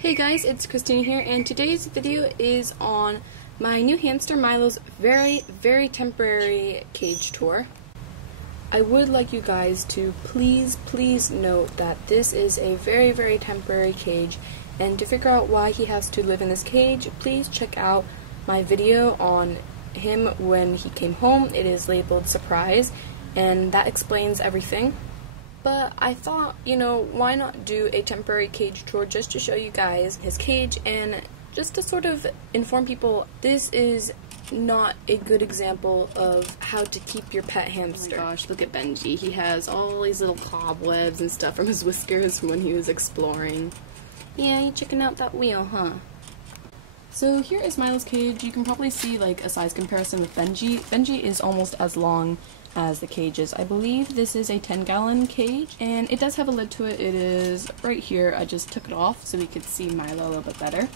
Hey guys, it's Christina here, and today's video is on my new hamster Milo's very temporary cage tour. I would like you guys to please note that this is a very temporary cage, and to figure out why he has to live in this cage, please check out my video on him when he came home. It is labeled surprise, and that explains everything. But I thought, why not do a temporary cage tour just to show you guys his cage and just to sort of inform people this is not a good example of how to keep your pet hamster. Oh my gosh, look at Benji. He has all these little cobwebs and stuff from his whiskers from when he was exploring. Yeah, you checking out that wheel, huh? So here is Milo's cage. You can probably see like a size comparison with Benji. Benji is almost as long as the cage is. I believe this is a 10-gallon cage, and it does have a lid to it. It is right here. I just took it off so we could see Milo a little bit better.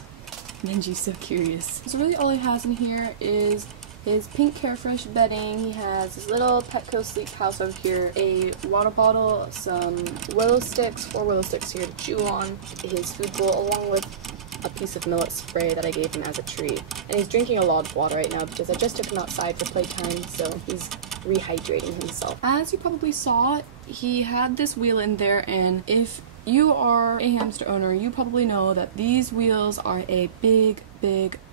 Benji's so curious. So really all he has in here is his pink Carefresh bedding. He has his little Petco sleep house over here, a water bottle, some willow sticks, 4 willow sticks here to chew on, his food bowl, along with a piece of millet spray that I gave him as a treat. And he's drinking a lot of water right now because I just took him outside for playtime, so he's rehydrating himself. As you probably saw, he had this wheel in there, and if you are a hamster owner, you probably know that these wheels are a big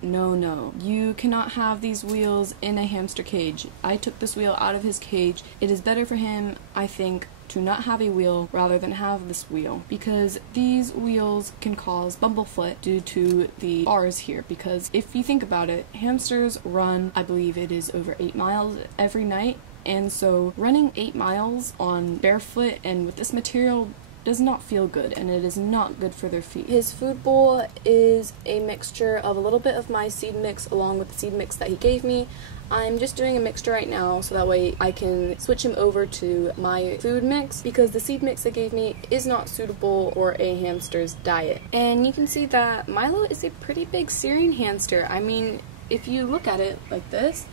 no-no. You cannot have these wheels in a hamster cage. I took this wheel out of his cage. It is better for him, I think, to not have a wheel rather than have this wheel, because these wheels can cause bumblefoot due to the bars here. Because if you think about it, hamsters run, I believe it is over 8 miles every night, and so running 8 miles on barefoot and with this material does not feel good, and it is not good for their feet. His food bowl is a mixture of a little bit of my seed mix along with the seed mix that he gave me. I'm just doing a mixture right now so that way I can switch him over to my food mix, because the seed mix they gave me is not suitable for a hamster's diet. And you can see that Milo is a pretty big Syrian hamster. I mean, if you look at it like this,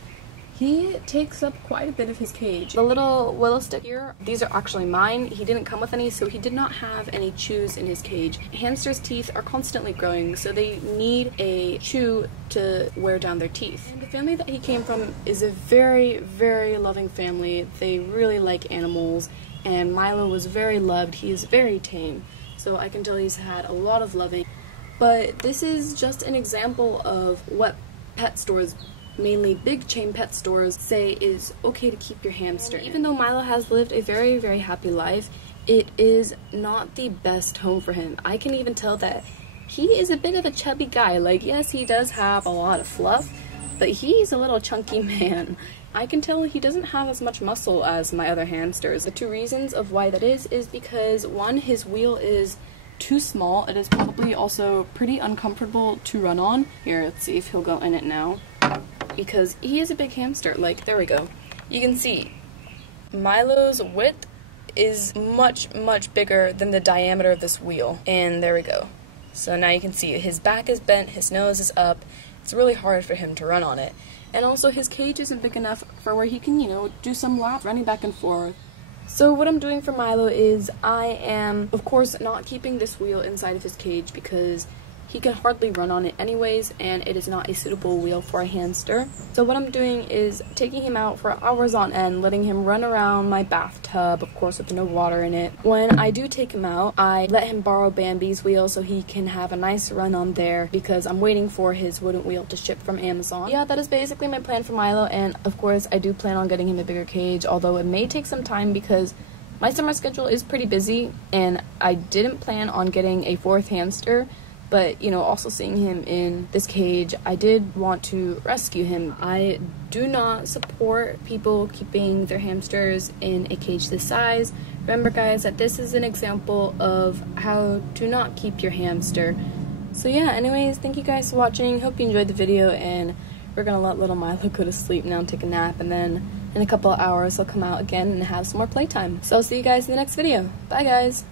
he takes up quite a bit of his cage. The little willow stick here, these are actually mine. He didn't come with any, so he did not have any chews in his cage. Hamsters' teeth are constantly growing, so they need a chew to wear down their teeth. And the family that he came from is a very loving family. They really like animals, and Milo was very loved. He is very tame, so I can tell he's had a lot of loving. But this is just an example of what pet stores, mainly big chain pet stores, say is okay to keep your hamster. Even though Milo has lived a very happy life, it is not the best home for him. I can even tell that he is a bit of a chubby guy. Like, yes, he does have a lot of fluff, but he's a little chunky man. I can tell he doesn't have as much muscle as my other hamsters. The 2 reasons of why that is because 1, his wheel is too small. It is probably also pretty uncomfortable to run on. Here, let's see if he'll go in it now. Because he is a big hamster. Like, there we go. You can see Milo's width is much bigger than the diameter of this wheel. And there we go. So now you can see his back is bent, his nose is up. It's really hard for him to run on it. And also his cage isn't big enough for where he can, do some laps running back and forth. So what I'm doing for Milo is I am, of course, not keeping this wheel inside of his cage because he can hardly run on it anyways, and it is not a suitable wheel for a hamster. So what I'm doing is taking him out for hours on end, letting him run around my bathtub, of course with no water in it. When I do take him out, I let him borrow Bambi's wheel so he can have a nice run on there, because I'm waiting for his wooden wheel to ship from Amazon. Yeah, that is basically my plan for Milo, and of course I do plan on getting him a bigger cage, although it may take some time because my summer schedule is pretty busy, and I didn't plan on getting a 4th hamster. But, also seeing him in this cage, I did want to rescue him. I do not support people keeping their hamsters in a cage this size. Remember, guys, that this is an example of how to not keep your hamster. So yeah, anyways, thank you guys for watching. Hope you enjoyed the video, and we're gonna let little Milo go to sleep now and take a nap, and then in a couple of hours he'll come out again and have some more playtime. So I'll see you guys in the next video. Bye, guys!